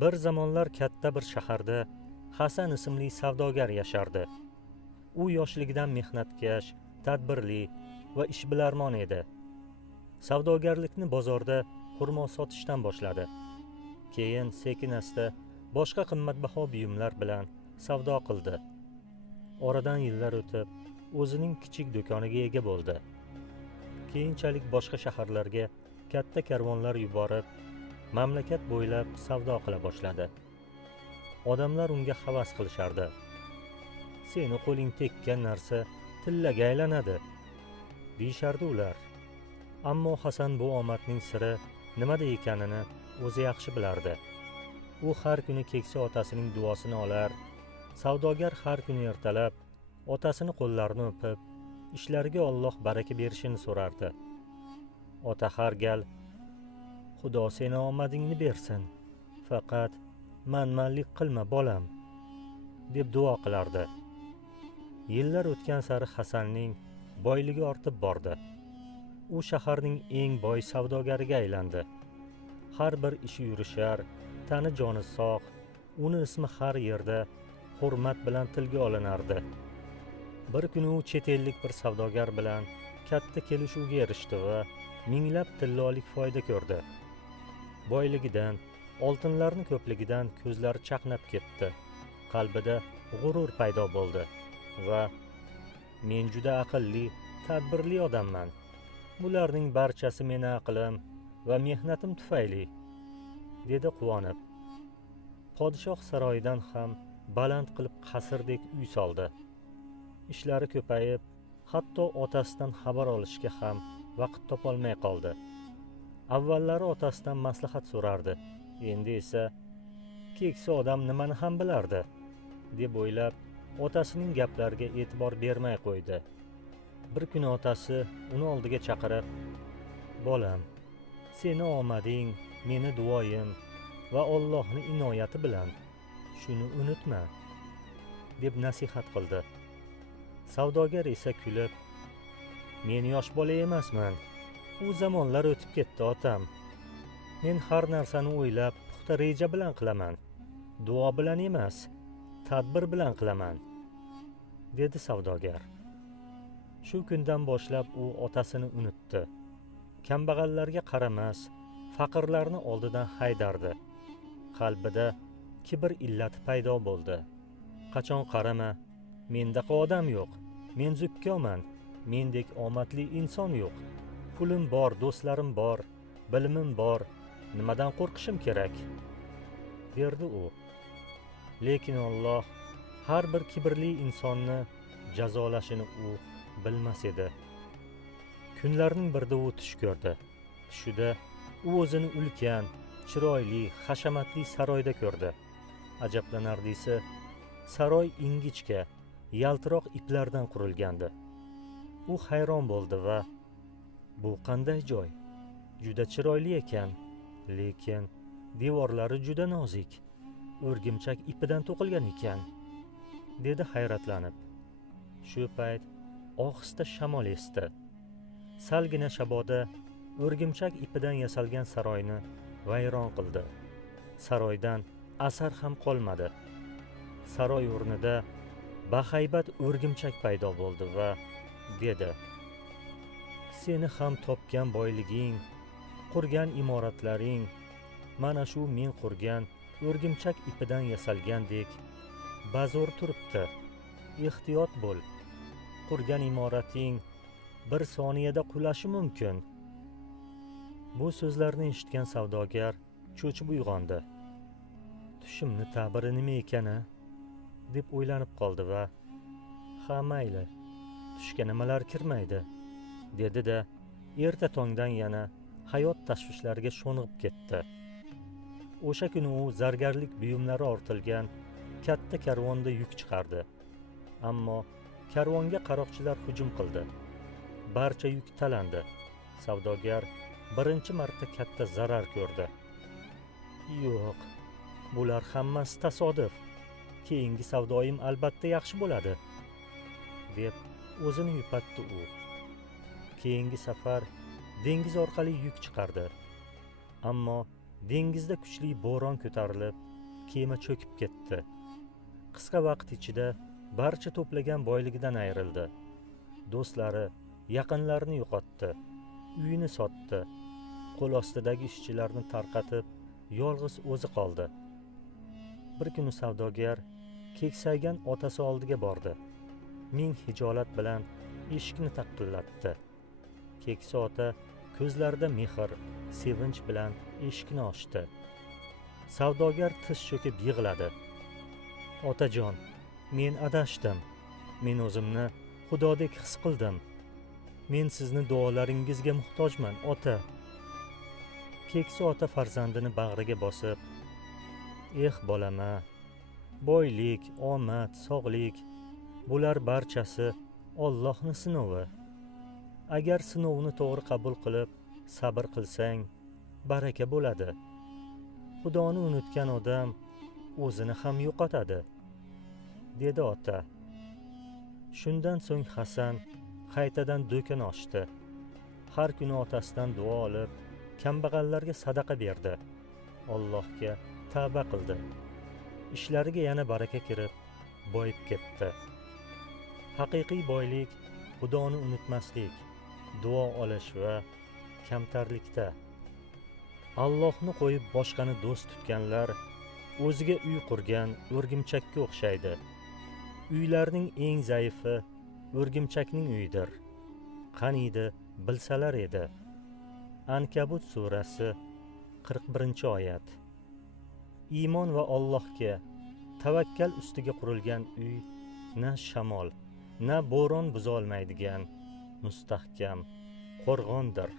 Bir zamonlar katta bir shaharda Hasan ismli savdogar yashardi. U yoshligidan mehnatkash, tadbirli va ishbilarmon edi. Savdogarlikni bozorda xurmo sotishdan boshladi. Keyin sekin-asta boshqa qimmatbaho buyumlar bilan savdo qildi. Oradan yillar o'tib, o'zining kichik do'koniga ega bo'ldi. Keyinchalik boshqa shaharlarga katta karvonlar yuborib, mamlakat bo'ylab savdo qila boshladi. Odamlar unga havas qilishardi. Seni qo'ling tekkan narsa tillaga aylanadi, deyishardi ular. Ammo Hasan bu omadning siri nimada ekanini o'zi yaxshi bilardi. U har kuni keksa otasining duosini olar, savdogar har kuni ertalab otasini qo'llarini o'pib, ishlariga Alloh baraka berishini so'rardi. Ota har gal Xudo seni omadingni bersin, faqat manmanlik qilma bolam, deb duo qilardi. Yillar o'tgan sari Hasanning boyligi ortib bordi. U shaharning eng boy savdogariga aylandi. Har bir ishi yurishar, tani joni sog', uni ismi har yerda hurmat bilan tilga olinardi. Bir kuni u chet ellik bir savdogar bilan katta kelishuvga erishdi va minglab tillolik foyda ko'rdi. Boyligidan, oltinlarning ko'pligidan ko'zlari chaqnab ketdi. Qalbida g'urur paydo bo'ldi va men juda aqlli, tadbirli odamman. Bularning barchasi meni aqlim va mehnatim tufayli, dedi quvonib. Podshoh saroyidan ham baland qilib qasrdek uy soldi. Ishlari ko'payib, hatto otasidan xabar olishga ham vaqt topolmay qoldi. Avvallari otasidan maslahat so'rardi, endi esa keksa odam nimani ham bilardi, deb o'ylab, otasining gaplariga e'tibor bermay qo'ydi. Bir kuni otasi uni oldiga chaqirib, bolam, seni omading, meni duoyim va Allohning inoyati bilan, shuni unutma, deb nasihat qildi. Savdogar esa kulib, men yosh bola emasman, u zamonlar o'tib ketdi otam. Men har narsani o'ylab, puxta reja bilan qilaman, duo bilan emas, tadbir bilan qilaman, dedi savdogar. Shu kundan boshlab u otasini unutdi. Kambag'allarga qaramas, faqirlarni oldidan haydardi. Qalbida kibr illati paydo bo'ldi. Qachon qarama, mendaqa odam yo'q, men zukkoman, mendek omadli inson yo'q. Pulim bor, do'stlarim bor, bilimim bor, nimadan qo'rqishim kerak, derdi u. Lekin Alloh har bir kibrli insonni jazolashini u bilmas edi. Kunlarning birida u tush ko'rdi. Tushida u o'zini ulkan, chiroyli, hashamatli saroyda ko'rdi. Ajablanardisi, saroy ingichka, yaltiroq iplardan qurilgandi. U hayron bo'ldi va bu qanday joy? Juda chiroyli ekan, lekin devorlari juda nozik, o'rgimchak ipidan to'qilgan ekan, dedi hayratlanib. Shu payt ohista shamol esdi. Salgina shaboda o'rgimchak ipidan yasalgan saroyni vayron qildi. Saroydan asar ham qolmadi. Saroy o'rnida bahaybat o'rgimchak paydo bo'ldi va dedi: seni ham topgan boyliging, qurgan imoratlaring mana shu men qurgan o'rgimchak ipidan yasalgandek bazo'r turibdi. Ehtiyot bo'l. Qurgan imorating bir soniyada qulashi mumkin. Bu so'zlarni eshitgan savdogar cho'chib uyg'ondi. Tushimni ta'biri nima ekan-a, deb o'ylanib qoldi va ha mayli, tushga nimalar kirmaydi, dedi-da, erta tongdan yana hayot tashvishlariga sho'ng'ib ketdi. O'sha kuni u zargarlik buyumlari ortilgan katta karvonda yuk chiqardi. Ammo karvonga qaroqchilar hujum qildi. Barcha yuk talandi. Savdogar birinchi marta katta zarar ko'rdi. Yo'q, bular hammasi tasodif. Keyingi savdoyim albatta yaxshi bo'ladi, deb o'zini yupatdi u. Keyingi safar dengiz orqali yuk chiqardi. Ammo dengizda kuchli bo'ron ko'tarilib, kema cho'kib ketdi. Qisqa vaqt ichida barcha to'plagan boyligidan ayrildi. Do'stlari, yaqinlarini yo'qotdi. Uyini sotdi. Qo'l ostidagi ishchilarni tarqatib, yolg'iz o'zi qoldi. Bir kuni savdogar keksaygan otasi oldiga bordi. Ming hijolat bilan eshikni taqillatdi. Keksa ota ko'zlarida mehr, sevinch bilan eshikni ochdi. Savdogar tiz cho'kib yig'ladi. Otajon, men adashdim. Men o'zimni Xudodek his qildim. Men sizni duolaringizga muhtojman, ota. Keksa ota farzandini bag'riga bosib, bolama, boylik, omad, sog'lik, bular barchasi Allohning sinovi. Agar sinovni to'g'ri qabul qilib, sabr qilsang, baraka bo'ladi. Xudoni unutgan odam o'zini ham yo'qotadi, dedi ota. Shundan so'ng Hasan qaytadan do'kon ochdi. Har kuni otasidan duo olib, kambag'allarga sadaqa berdi. Allohga tavba qildi. Ishlariga yana baraka kirib, boyib ketdi. Haqiqiy boylik Xudoni unutmaslik, duo olish va kamtarlikda. Allohni qo'yib boshqani do'st tutganlar o'ziga uy qurgan o'rgimchakka o'xshaydi. Uylarning eng zaifi o'rgimchakning uyidir. Qaniydi bilsalar edi. Ankabut surasi 41-oyat. Iymon va Allohga tavakkal ustiga qurilgan uy na shamol, na bo'ron buza olmaydigan mustahkam qo'rg'ondir.